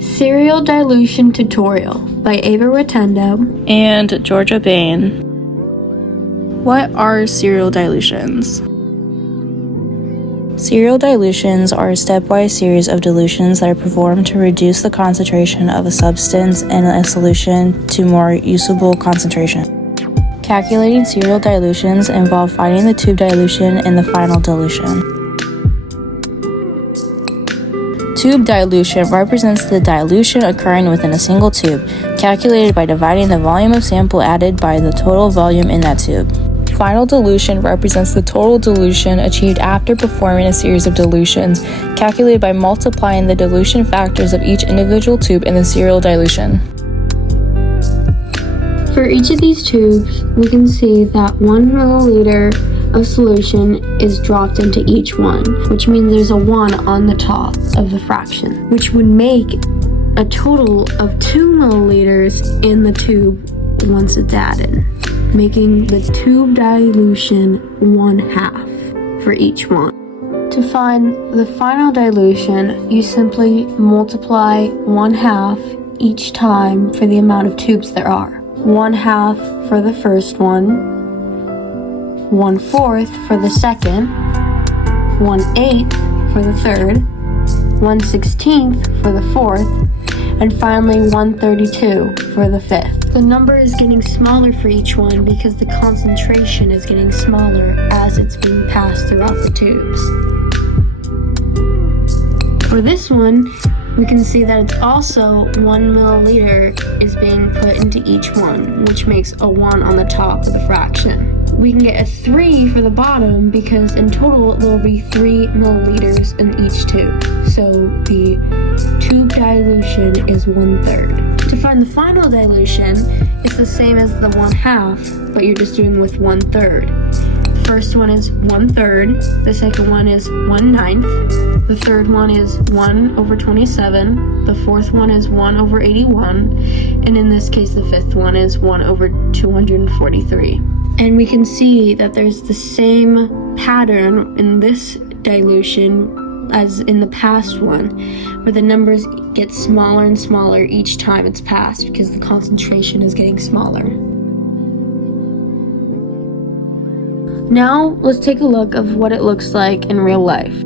Serial Dilution Tutorial by Ava Rotendo and Georgia Bain. What are serial dilutions? Serial dilutions are a stepwise series of dilutions that are performed to reduce the concentration of a substance in a solution to more usable concentration. Calculating serial dilutions involve finding the tube dilution in the final dilution. Tube dilution represents the dilution occurring within a single tube, calculated by dividing the volume of sample added by the total volume in that tube. Final dilution represents the total dilution achieved after performing a series of dilutions, calculated by multiplying the dilution factors of each individual tube in the serial dilution. For each of these tubes, we can see that 1 milliliter of solution is dropped into each one, which means there's a 1 on the top of the fraction, which would make a total of 2 milliliters in the tube once it's added, making the tube dilution 1/2 for each one. To find the final dilution, you simply multiply 1/2 each time for the amount of tubes there are. 1/2 for the first one, 1/4 for the second, 1/8 for the third, 1/16 for the fourth, and finally 1/32 for the fifth. The number is getting smaller for each one because the concentration is getting smaller as it's being passed throughout the tubes. For this one, we can see that it's also 1 milliliter is being put into each one, which makes a 1 on the top of the fraction. We can get a 3 for the bottom because in total there will be 3 milliliters in each tube. So the tube dilution is 1/3. To find the final dilution, it's the same as the 1/2, but you're just doing with 1/3. The first one is 1/3, the second one is 1/9, the third one is 1/27, the fourth one is 1/81, and in this case the fifth one is 1/243. And we can see that there's the same pattern in this dilution as in the past one, where the numbers get smaller and smaller each time it's passed because the concentration is getting smaller. Now let's take a look of what it looks like in real life.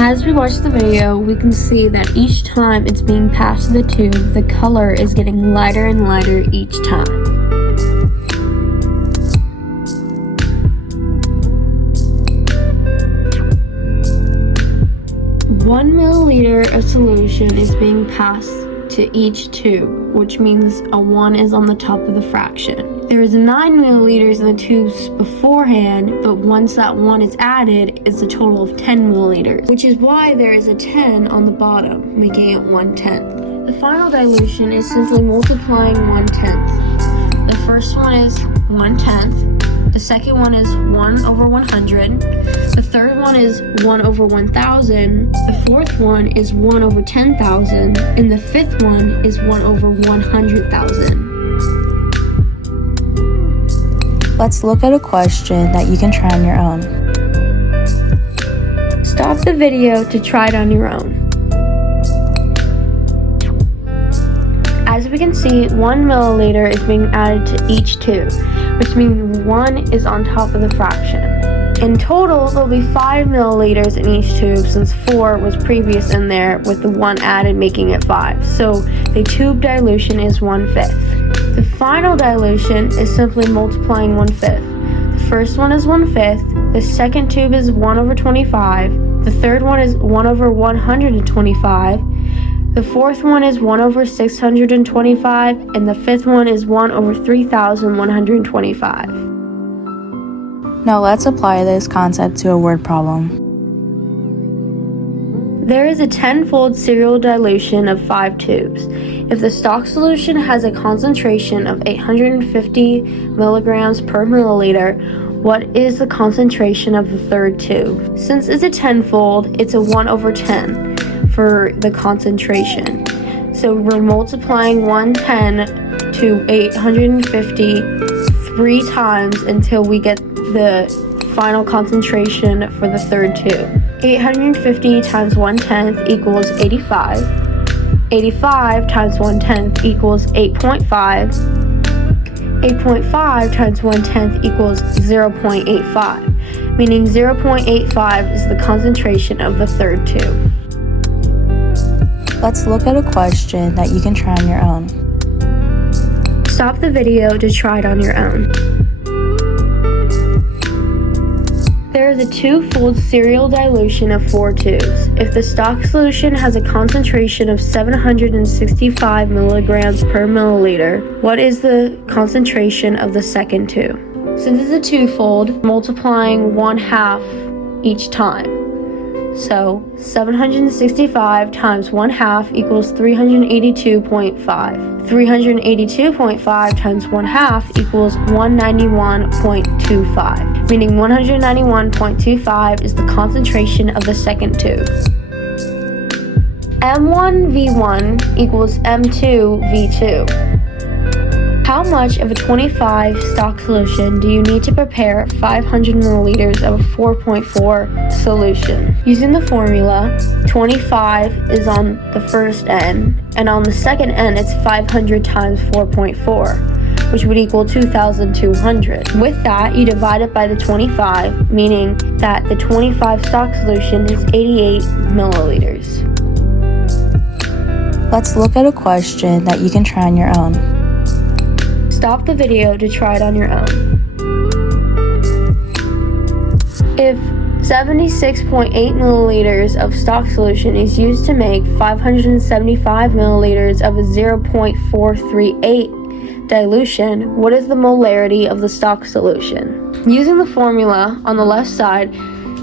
As we watch the video, we can see that each time it's being passed to the tube, the color is getting lighter and lighter each time. One milliliter of solution is being passed to each tube, which means a 1 is on the top of the fraction. There is 9 milliliters in the tubes beforehand, but once that 1 is added, it's a total of 10 milliliters, which is why there is a 10 on the bottom, making it 1/10. The final dilution is simply multiplying 1/10. The first one is 1/10, the second one is 1/100, the third one is 1/1000, the fourth one is 1/10,000, and the fifth one is 1/100,000. Let's look at a question that you can try on your own. Stop the video to try it on your own. As we can see, 1 milliliter is being added to each tube, which means 1 is on top of the fraction. In total, there'll be 5 milliliters in each tube since 4 was previous in there with the 1 added making it 5. So the tube dilution is 1/5. The final dilution is simply multiplying 1/5. The first one is 1/5, the second tube is 1/25, the third one is 1/125, The fourth one is 1 over 625, and the fifth one is 1 over 3,125. Now let's apply this concept to a word problem. There is a 10-fold serial dilution of 5 tubes. If the stock solution has a concentration of 850 milligrams per milliliter, what is the concentration of the third tube? Since it's a 10-fold, it's a 1 over 10 for the concentration. So we're multiplying 110 to 850 3 times until we get the final concentration for the third tube. 850 times 1/10 equals 85. 85 times 1/10 equals 8.5. 8.5 times 1/10 equals 0.85, meaning 0.85 is the concentration of the third tube. Let's look at a question that you can try on your own. Stop the video to try it on your own. There is a 2-fold serial dilution of 4 tubes. If the stock solution has a concentration of 765 milligrams per milliliter, what is the concentration of the second tube? Since it's a 2-fold, multiplying 1/2 each time. So 765 times 1/2 equals 382.5. 382.5 times 1/2 equals 191.25, meaning 191.25 is the concentration of the second tube. M1V1 equals M2V2. How much of a 25 stock solution do you need to prepare 500 milliliters of a 4.4 solution? Using the formula, 25 is on the first end, and on the second end it's 500 times 4.4, which would equal 2,200. With that, you divide it by the 25, meaning that the 25 stock solution is 88 milliliters. Let's look at a question that you can try on your own. Stop the video to try it on your own. If 76.8 milliliters of stock solution is used to make 575 milliliters of a 0.438 dilution, what is the molarity of the stock solution? Using the formula on the left side,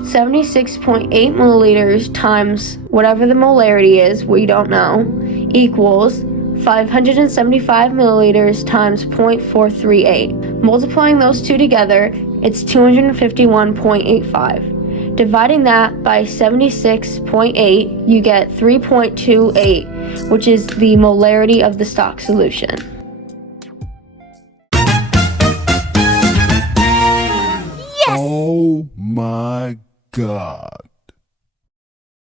76.8 milliliters times whatever the molarity is, we don't know, equals 575 milliliters times 0.438. Multiplying those two together, it's 251.85. Dividing that by 76.8, you get 3.28, which is the molarity of the stock solution. Yes! Oh my God.